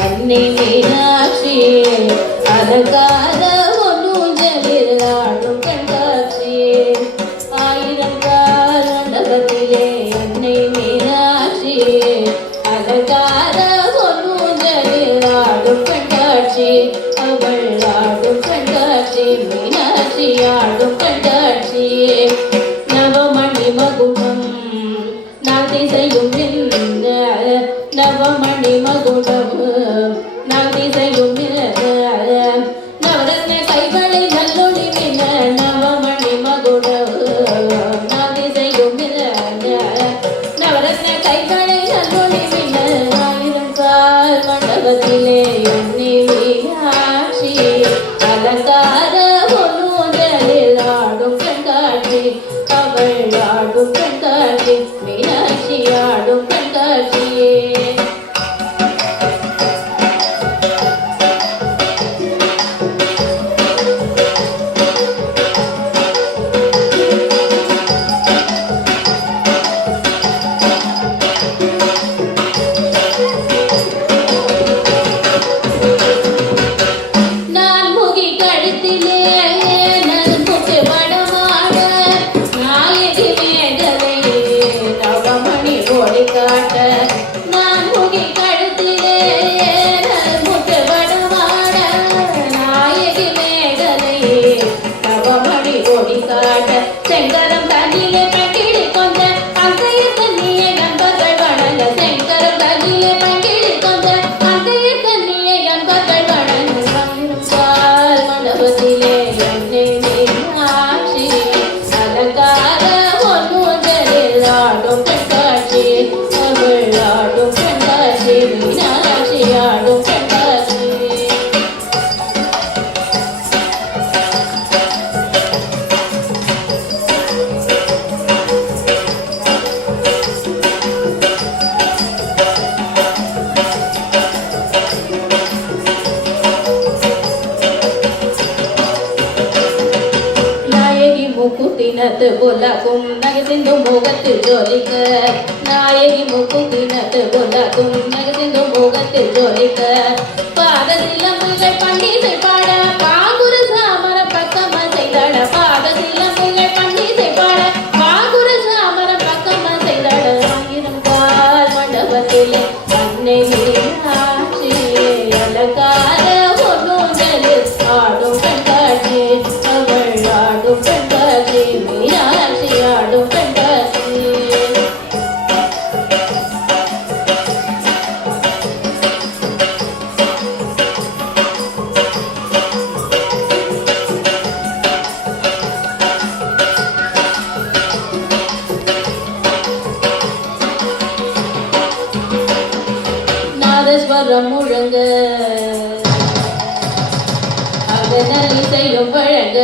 அன்னை மீனாட்சியே அலங்கார ஒன்னூஞ்சலில் ஆடும் கண்காட்சியே ஆயிரம் கால் மண்டபத்திலே அன்னை மீனாட்சியே அலங்கார ஒன்னூஞ்சலில் ஆடும் கண்காட்சி அவள் ஆடும் கண்காட்சி மீனாட்சி ஆடும் கண்காட்சியே நவமணி மகுடம் நான் திசையும் நவமணி மகுடம் நான் திசையும் நவரத்ன கைகளை நல்லொளி மின நவமணி மகுடம் நான் திசையும் நவரத்ன கைகளை நல்லொளி மின ஆயிரம் கால் மண்டபத்திலே அன்னை மீனாட்சி அலங்கார ஒன்னூஞ்சலில் ஆடும் கண்காட்சி அவள் ஆடும் கண்காட்சி மீனாட்சி ஆடும் கண்காட்சியே செங்கரம் தண்ணிலே பங்கிடி கொண்ட அங்கைய தண்ணியை நண்பர்கள் வணங்க செங்கரம் தண்ணிலே பங்கிடி கொண்ட அங்கைய தண்ணியை நண்பர்கள் வணங்க பால் மண்டபத்திலே அன்னை மீனாட்சி அலங்கார ஒன்னூஞ்சலில் ஆடும் கண்காட்சி அவள் ஆடும் கண்காட்சி மீனாட்சி ஆடும் கண்காட்சி முக்குத்தினத்து பொல்லாக்கும் நகசிந்து முகத்து ஜோலிக்க நாயகி முக்குத்தினத்து பொல்லாக்கும் நகசிந்து முகத்து ஜோலிக்க பாதசிலம்புகள் பண்டிசை பாட பாகுரு சாமர பக்கம செய்தாட பாதசிலம்புகள் பண்டிசை பாட பாகுரு சாமர பக்கம செய்தாட ஆயிரம் கால் மண்டபத்திலே அன்னை மீனாட்சி அலங்கார ஒன்னூஞ்சலில் ஆடும் கண்காட்சி அவள் ஆடும் கண்காட்சி மீனாட்சி ஆடும் கண்காட்சி நாதஸ்வரம் முழங்க அதனால் இசையும் வழங்க